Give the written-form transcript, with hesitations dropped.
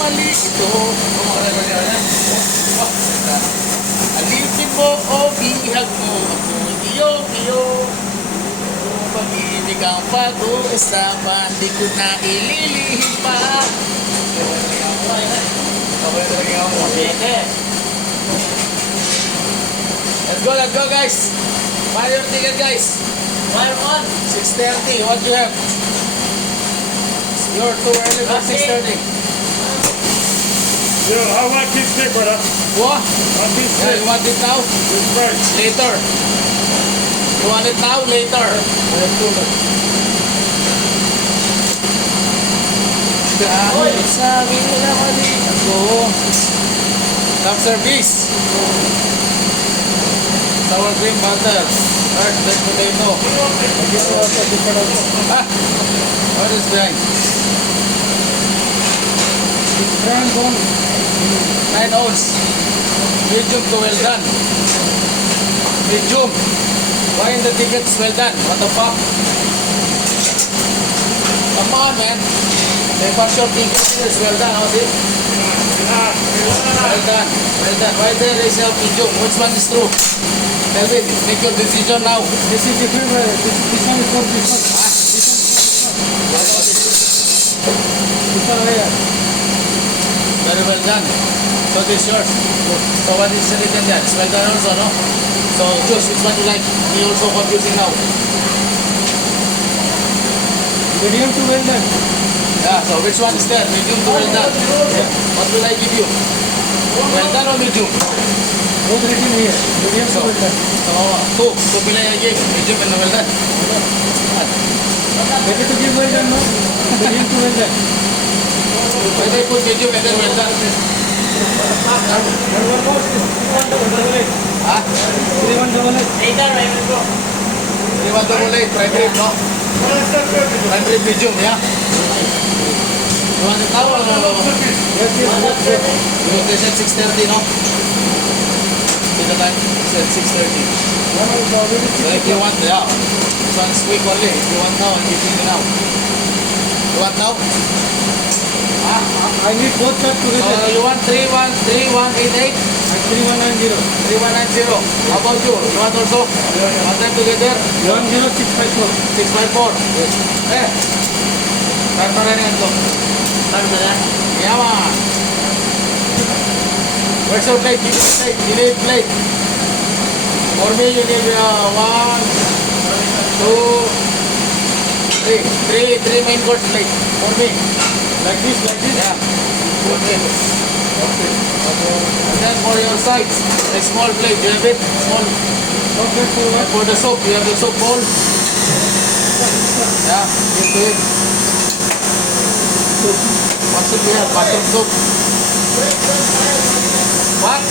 mali ito. Alipin mo o bihag mo ako. Iyo. Kung pag-ibig ang pag-uusapan, di ko na ililihim pa. Let's go guys. Buy your ticket guys. Fire on! 6:30, what do you have? You're too early for 6:30. Yo, how much is it, brother? What? One piece Yeah, you want it now? With price. Later. You want it now? Later. Dahil sabi nila mali ako. Top service. Sour cream butter. Earth, red potato. Ah, what is behind? Brand on. 9 ounce. Medium to well done. Medium. Why in the tickets well done? What the fuck? Come on, man. They pass your tickets is well done. How's it? Well done. Well done. Why there is a medium? Which one is true? Tell me. Make your decision now. This is different. This one is for this one. This one layer. Very well done. So this is yours. So what is written there? It's well done also, no? So choose which one you like. Me also confusing now. Medium to well done. Yeah, so which one is there? Medium to well done. Yeah. What will I give you? Well done or medium? Both written here. Medium to So, well done. two. So pila I give? Medium and well done. Better to give well done, no? Medium to well done. Why they put medium and then well done? And one more. 3188. Ah? 3188. Later, I will go. 3188, prime rib, no? Prime rib medium, yeah? You want it now or no? Yes, yes. They said 6:30, no? See the time? They said 6:30. One is already So if you want, yeah. This one's quick only. If you want now, I'm giving you now. You want now? I need both shots So together. you want 3188? And 3190. 3190. How about you? You want also? Want them together? 10654. 654. Eh. Start na rin yan to. Start na yan? Yeah, man. Where's your plate? Give me the plate. You need plate. For me, you need 1, 2, 3. Three main course plate. For me. Like this, like this? Yeah. For me. Okay. And then for your sides, a small plate. You have it? Small. Okay, for what? For the soup, you have the soup bowl. Yeah, give to it. What soup you have? Mushroom soup. What?